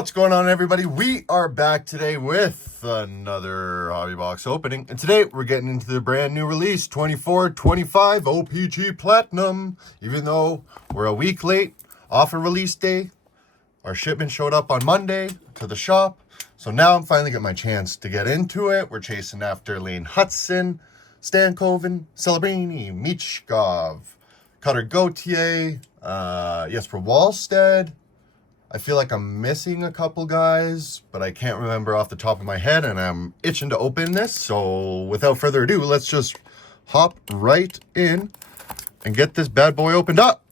What's going on, everybody? We are back today with another hobby box opening, and today we're getting into the brand new release 24-25 O-Pee-Chee Platinum. Even though we're a week late off of release day, our shipment showed up on Monday to the shop, so now I'm finally getting my chance to get into it. We're chasing after Lane Hudson, Stankoven, Celebrini, Michkov, Cutter Gauthier, Jesper Wallstead. I feel like I'm missing a couple guys, but I can't remember off the top of my head, and I'm itching to open this. So without further ado, let's just hop right in and get this bad boy opened up.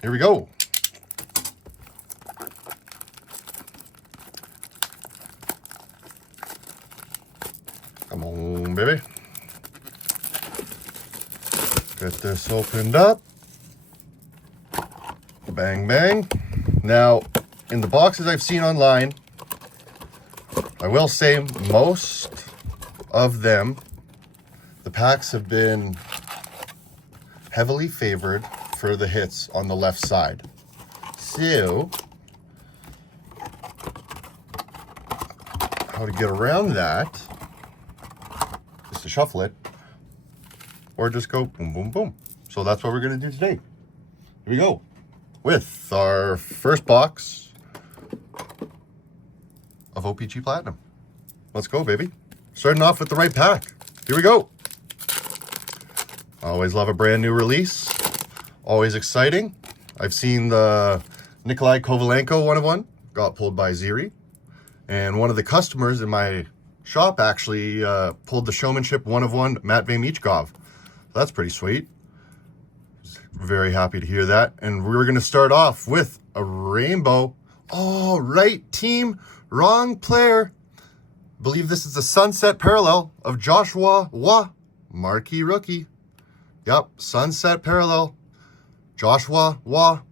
Here we go. Come on, baby. Get this opened up. Bang, bang. Now, in the boxes I've seen online, I will say most of them, the packs have been heavily favored for the hits on the left side. So, how to get around that is to shuffle it, or just go boom, boom, boom. So that's what we're going to do today. Here we go. With our first box of O-Pee-Chee Platinum. Let's go, baby. Starting off with the right pack. Here we go. Always love a brand new release. Always exciting. I've seen the Nikolai Kovalenko 1-of-1 got pulled by Ziri. And one of the customers in my shop actually pulled the Showmanship 1-of-1 Matvey Michkov. That's pretty sweet. Very happy to hear that. And we're going to start off with a rainbow. Oh, right team, wrong player. I believe this is the Sunset Parallel of Joshua Waugh, marquee rookie. Yep, Sunset Parallel, Joshua Waugh.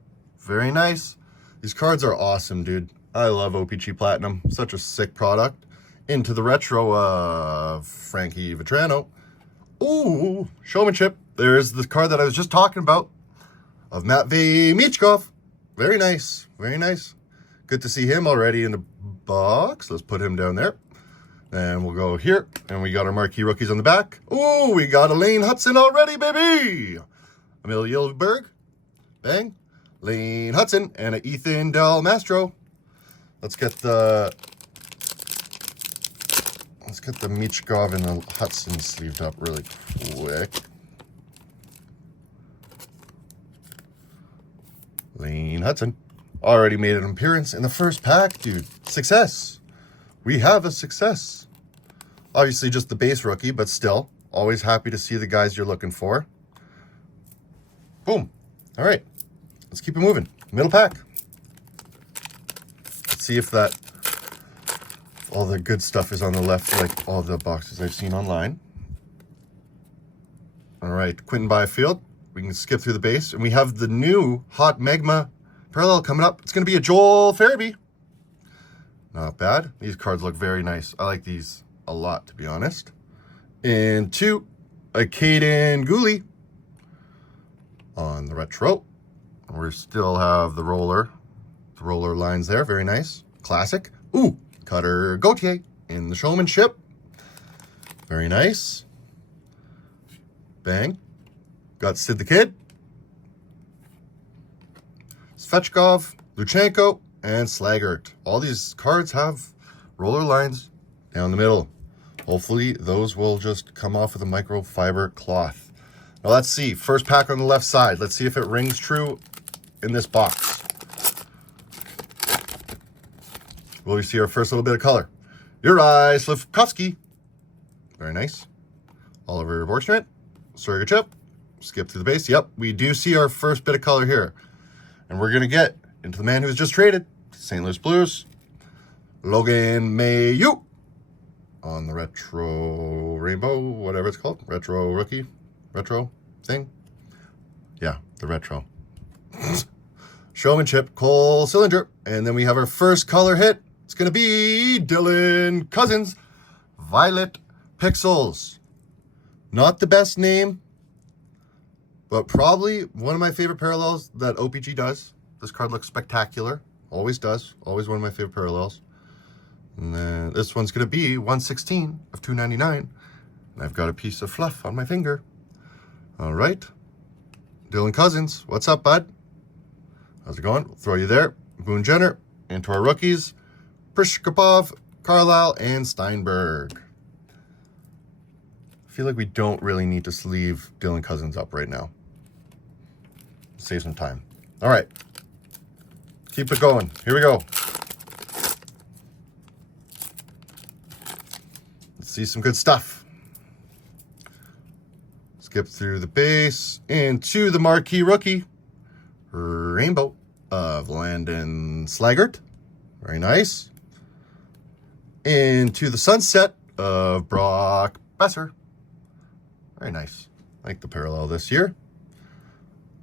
Very nice. These cards are awesome, dude. I love O-Pee-Chee Platinum. Such a sick product. Into the retro of Frankie Vetrano. Ooh, Showmanship. There's the card that I was just talking about of Matvey Michkov. Very nice. Very nice. Good to see him already in the box. Let's put him down there. And we'll go here. And we got our marquee rookies on the back. Ooh, we got a Lane Hudson already, baby. Emil Yilberg. Bang. Lane Hudson and a Ethan Del Mastro. Let's get the Michkov and the Hudson sleeved up really quick. Lane Hudson already made an appearance in the first pack, dude. Success. We have a success. Obviously just the base rookie, but still, always happy to see the guys you're looking for. Boom. All right. Let's keep it moving. Middle pack. Let's see if that all the good stuff is on the left, like all the boxes I've seen online. All right, Quentin Byfield. We can skip through the base, and we have the new Hot Magma Parallel coming up. It's going to be a Joel Farabee. Not bad. These cards look very nice. I like these a lot, to be honest. And two, a Caden Gooley on the retro. We still have the roller lines there. Very nice. Classic. Ooh, Cutter Gauthier in the Showmanship. Very nice. Bang. Got Sid the Kid. Svechkov, Luchenko, and Slagert. All these cards have roller lines down the middle. Hopefully those will just come off with a microfiber cloth. Now let's see. First pack on the left side. Let's see if it rings true in this box. Will we see our first little bit of color? Uri Slafkovsky. Very nice. Oliver Borgstrand. Sergachev. Skip through the base. Yep, we do see our first bit of color here. And we're going to get into the man who was just traded. St. Louis Blues. Logan Mailloux. On the retro rainbow, whatever it's called. Retro rookie. Retro thing. Yeah, the retro. Showmanship, Cole Sillinger. And then we have our first color hit. It's going to be Dylan Cousins. Violet Pixels. Not the best name, but probably one of my favorite parallels that O-Pee-Chee does. This card looks spectacular. Always does. Always one of my favorite parallels. And then this one's going to be 1/16 of 299. And I've got a piece of fluff on my finger. All right. Dylan Cousins, what's up, bud? How's it going? We'll throw you there. Boone Jenner. Into our rookies. Prishkapov, Carlisle, and Steinberg. I feel like we don't really need to sleeve Dylan Cousins up right now. Save some time. All right. Keep it going. Here we go. Let's see some good stuff. Skip through the base into the marquee rookie. Rainbow of Landon Slaggert. Very nice. Into the sunset of Brock Besser. Very nice. I like the parallel this year.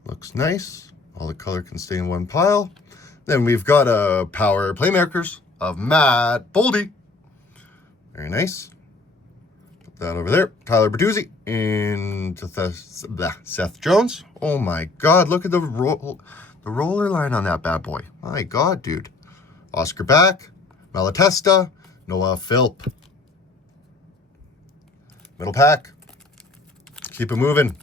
Looks nice. All the color can stay in one pile. Then we've got a power playmakers of Matt Boldy. Very nice. Put that over there. Tyler Bertuzzi into Seth Jones. Oh my God, look at the roller line on that bad boy. My God, dude. Oscar Back, Malatesta, Noah Philp. Middle pack. Keep it moving.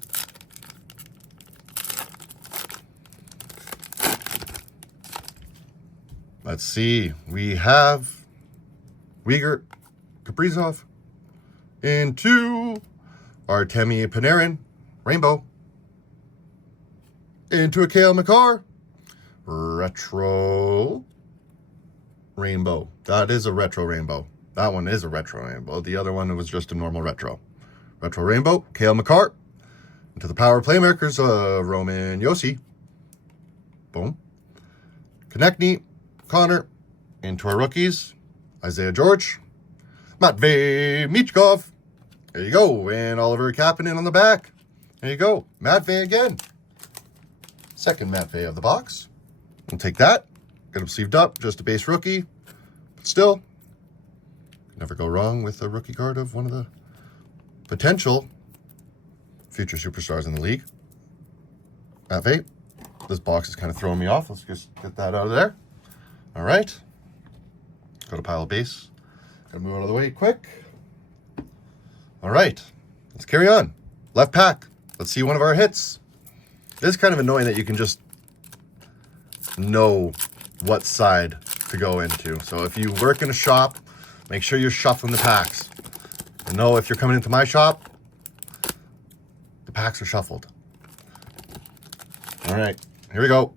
Let's see. We have Uyghur Kaprizov into Artemi Panarin, Rainbow. Into a Cale Makar, Retro Rainbow. That is a retro rainbow. That one is a retro rainbow. The other one was just a normal retro. Retro Rainbow, Cale Makar. Into the power playmakers of Roman Josi. Boom. Konechny, Connor. Into our rookies, Isaiah George. Matvey Michkov. There you go. And Oliver Kapanen on the back. There you go. Matvey again. Second Matvey of the box. We'll take that. Get him sleeved up. Just a base rookie. But still, never go wrong with a rookie card of one of the potential future superstars in the league. Matvey. This box is kind of throwing me off. Let's just get that out of there. All right. Got a pile of base. Gotta move out of the way quick. All right. Let's carry on. Left pack. Let's see one of our hits. It is kind of annoying that you can just know what side to go into. So if you work in a shop, make sure you're shuffling the packs. And know if you're coming into my shop, the packs are shuffled. All right, here we go.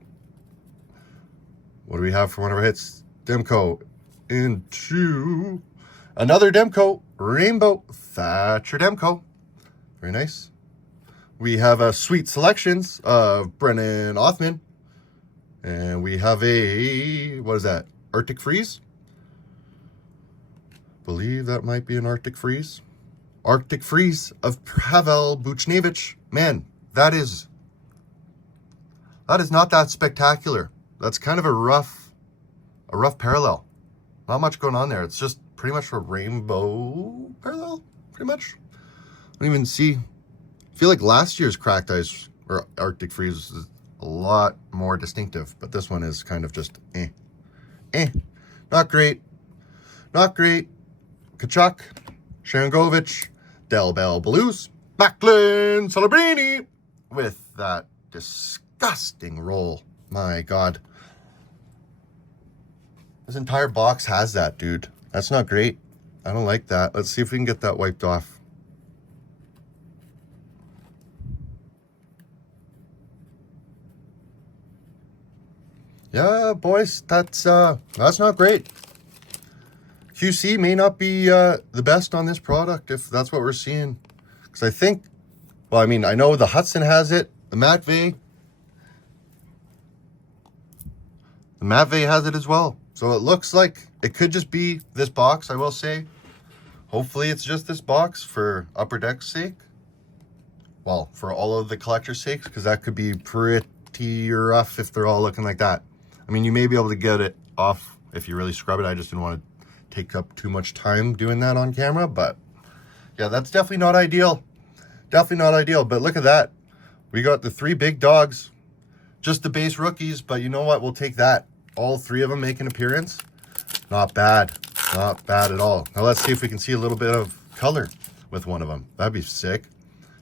What do we have for one of our hits? Demko into another Demko, Rainbow, Thatcher Demko. Very nice. We have a sweet selections of Brennan Othman. And we have a, what is that? Arctic Freeze? Believe that might be an Arctic Freeze. Arctic Freeze of Pavel Buchnevich. Man, that is not that spectacular. That's kind of a rough parallel. Not much going on there. It's just pretty much a rainbow parallel, pretty much. I don't even see. I feel like last year's Cracked Ice or Arctic Freeze was a lot more distinctive, but this one is kind of just not great. Not great. Kachuk, Sharangovich, Del Bell Blues, Macklin Celebrini with that disgusting roll. My God. This entire box has that, dude. That's not great. I don't like that. Let's see if we can get that wiped off. Yeah, boys, that's not great. QC may not be the best on this product if that's what we're seeing. Because I think, well, I mean, I know the Hudson has it. The Matvey has it as well. So it looks like it could just be this box, I will say. Hopefully it's just this box for Upper Deck's sake. Well, for all of the collectors' sakes, because that could be pretty rough if they're all looking like that. I mean, you may be able to get it off if you really scrub it. I just didn't want to take up too much time doing that on camera. But yeah, that's definitely not ideal. Definitely not ideal. But look at that. We got the three big dogs. Just the base rookies. But you know what? We'll take that All three of them make an appearance. Not bad. Not bad at all. Now let's see if we can see a little bit of color with one of them. That'd be sick.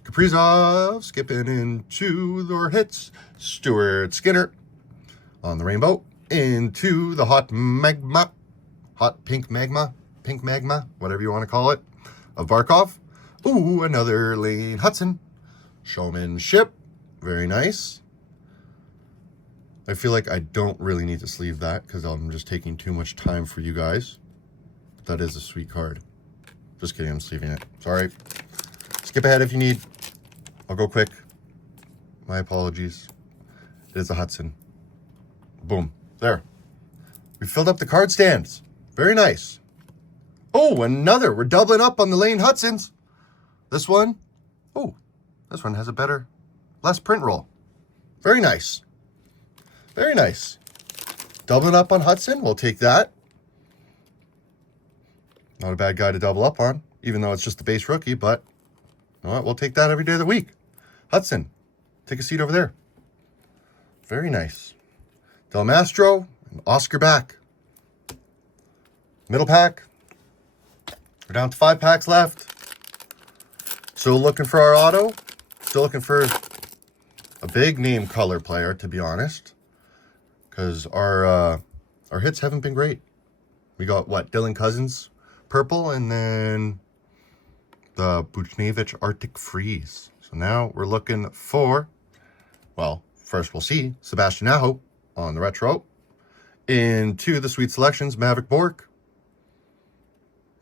Kaprizov skipping into the hits. Stuart Skinner on the rainbow. Into the hot magma. Hot pink magma. Pink magma. Whatever you want to call it. Of Barkov. Ooh, another Lane Hudson. Showmanship. Very nice. I feel like I don't really need to sleeve that because I'm just taking too much time for you guys. But that is a sweet card. Just kidding, I'm sleeving it. Sorry. Skip ahead if you need. I'll go quick. My apologies. It is a Hudson. Boom. There. We filled up the card stands. Very nice. Oh, another. We're doubling up on the Lane Hudsons. This one. Oh, this one has a better, less print roll. Very nice. Very nice. Doubling up on Hudson. We'll take that. Not a bad guy to double up on, even though it's just the base rookie, but you know what? We'll take that every day of the week. Hudson, take a seat over there. Very nice. Del Mastro and Oscar back. Middle pack. We're down to 5 packs left. Still looking for our auto. Still looking for a big name color player, to be honest. Because our hits haven't been great. We got, what, Dylan Cousins, purple, and then the Buchnevich Arctic Freeze. So now we're looking for, well, first we'll see Sebastian Aho on the retro. Into the Sweet Selections, Maverick Bork.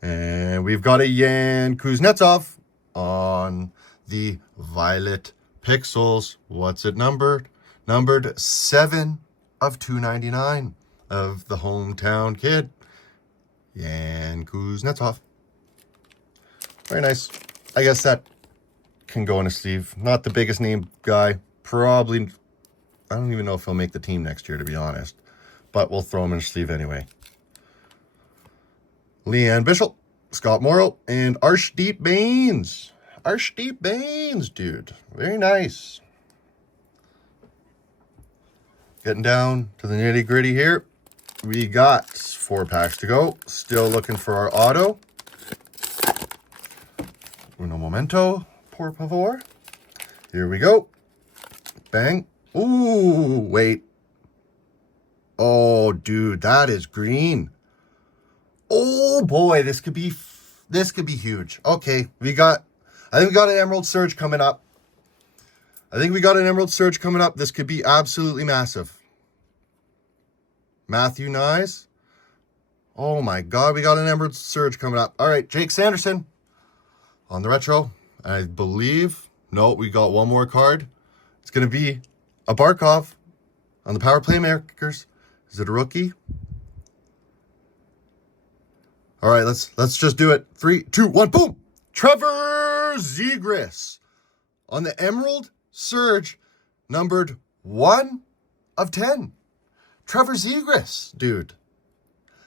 And we've got a Yan Kuznetsov on the Violet Pixels. What's it numbered? Numbered 7 of 299 of the hometown kid, Yan Kuznetsov. Very nice. I guess that can go in a sleeve. Not the biggest name guy. Probably, I don't even know if he'll make the team next year, to be honest. But we'll throw him in a sleeve anyway. Leanne Bishop, Scott Morrow, and Arshdeep Baines. Arshdeep Baines, dude. Very nice. Getting down to the nitty gritty here. We got 4 packs to go. Still looking for our auto. Uno momento, por favor. Here we go. Bang. Ooh, wait. Oh, dude, that is green. Oh boy, this could be huge. Okay, I think we got an Emerald Surge coming up. This could be absolutely massive. Matthew Nyes. Oh my God, we got an Emerald Surge coming up. All right, Jake Sanderson on the retro. I believe, no, we got one more card. It's going to be a Barkov on the Power Playmakers. Is it a rookie? All right, let's just do it. 3, 2, 1, boom. Trevor Zegras on the Emerald Surge, numbered 1 of 10. Trevor Zegras, dude.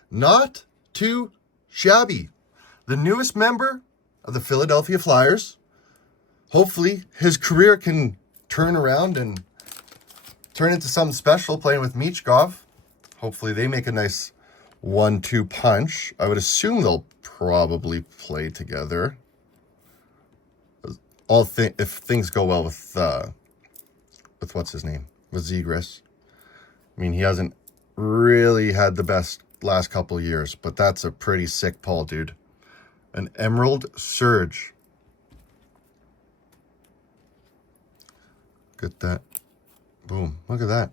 Not too shabby. The newest member of the Philadelphia Flyers. Hopefully his career can turn around and turn into something special playing with Michkov. Hopefully they make a nice 1-2 punch. I would assume they'll probably play together. If things go well with what's his name? With Zegras. I mean, he hasn't really had the best last couple of years, but that's a pretty sick pull, dude. An Emerald Surge. Get that. Boom. Look at that.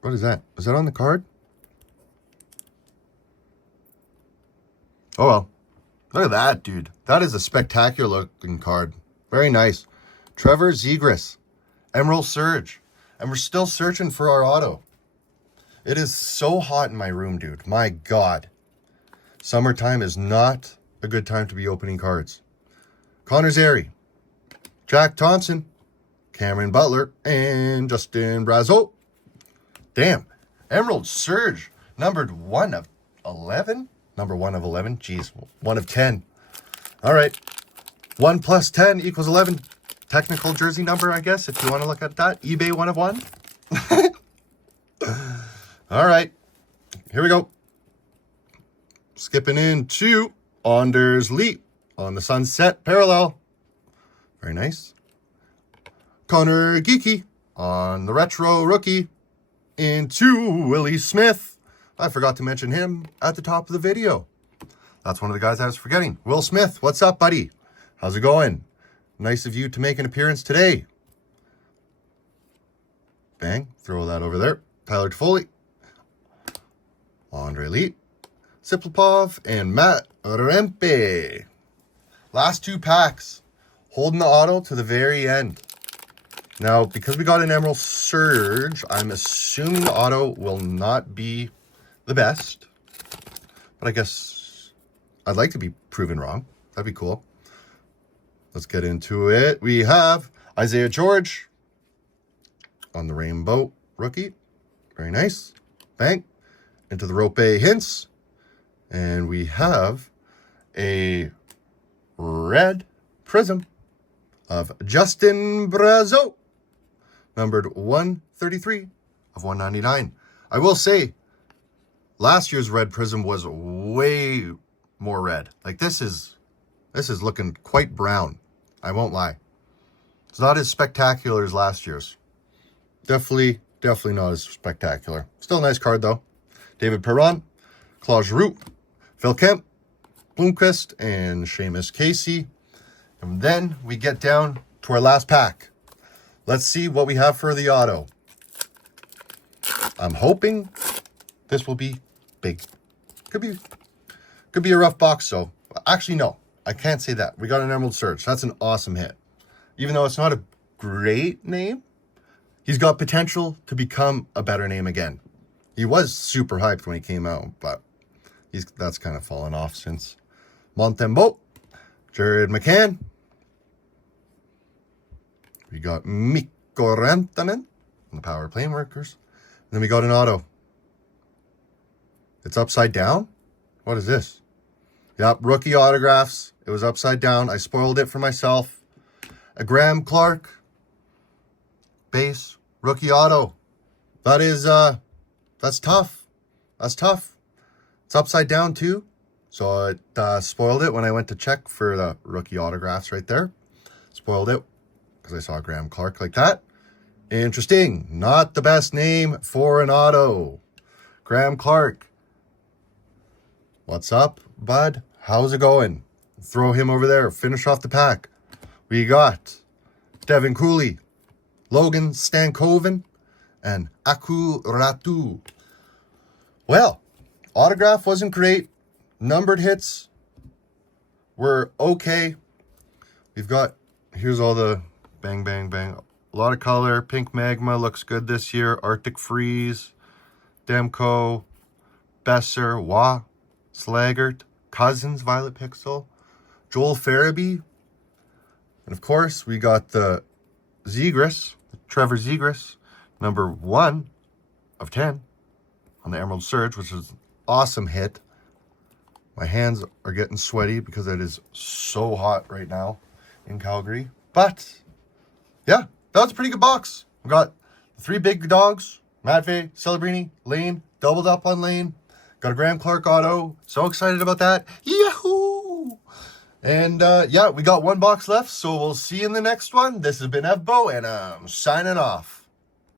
What is that? Is that on the card? Oh, well. Look at that, dude. That is a spectacular looking card. Very nice. Trevor Zegras. Emerald Surge. And we're still searching for our auto. It is so hot in my room, dude. My God. Summertime is not a good time to be opening cards. Connor Zary. Jack Thompson. Cameron Butler. And Justin Brazeau. Damn. Emerald Surge. Numbered 1 of 11? Number 1 of 11? Jeez. 1 of 10. All right. 1 plus 10 equals 11. Technical jersey number, I guess, if you want to look at that. eBay 1 of 1. All right, here we go. Skipping into Anders Lee on the Sunset Parallel. Very nice. Connor Geeky on the Retro Rookie. Into Willie Smith. I forgot to mention him at the top of the video. That's one of the guys I was forgetting. Will Smith, what's up, buddy? How's it going? Nice of you to make an appearance today. Bang, throw that over there. Tyler Toffoli. Andre Lee. Siplipov and Matt Rempe. Last 2 packs. Holding the auto to the very end. Now, because we got an Emerald Surge, I'm assuming the auto will not be the best. But I guess I'd like to be proven wrong. That'd be cool. Let's get into it. We have Isaiah George on the Rainbow Rookie. Very nice. Bang. Into the Rope Hints. And we have a red prism of Justin Brazeau, numbered 133 of 199. I will say, last year's red prism was way more red. Like this is looking quite brown. I won't lie. It's not as spectacular as last year's. Definitely not as spectacular. Still a nice card though. David Perron, Claude Giroux, Phil Kemp, Bloomquist, and Seamus Casey. And then we get down to our last pack. Let's see what we have for the auto. I'm hoping this will be big. Could be a rough box, so. Actually, no. I can't say that. We got an Emerald Surge. That's an awesome hit. Even though it's not a great name, he's got potential to become a better name again. He was super hyped when he came out, but that's kind of fallen off since. Montembeault, Jared McCann. We got Mikko Rantanen on the Power Plane Workers. And then we got an auto. It's upside down? What is this? Yep, rookie autographs. It was upside down. I spoiled it for myself. A Graham Clark base rookie auto. That is, that's tough. That's tough. It's upside down too. So it spoiled it when I went to check for the rookie autographs right there. Spoiled it because I saw Graham Clark like that. Interesting. Not the best name for an auto. Graham Clark. What's up, bud? How's it going? Throw him over there. Finish off the pack. We got Devin Cooley, Logan Stankoven, and Aku Ratu. Well, autograph wasn't great. Numbered hits were okay. We've got, here's all the bang, bang, bang. A lot of color. Pink Magma looks good this year. Arctic Freeze, Demko, Besser, Wah, Slaggart, Cousins, Violet Pixel, Joel Farabee. And of course, we got the Zegras, Trevor Zegras, number 1 of 10 on the Emerald Surge, which is an awesome hit. My hands are getting sweaty because it is so hot right now in Calgary. But, yeah, that was a pretty good box. We got the 3 big dogs, Matvey, Celebrini, Lane, doubled up on Lane. Got a Graham Clark auto. So excited about that. Yahoo! And, yeah, we got 1 box left, so we'll see you in the next one. This has been Evbo, and I'm signing off.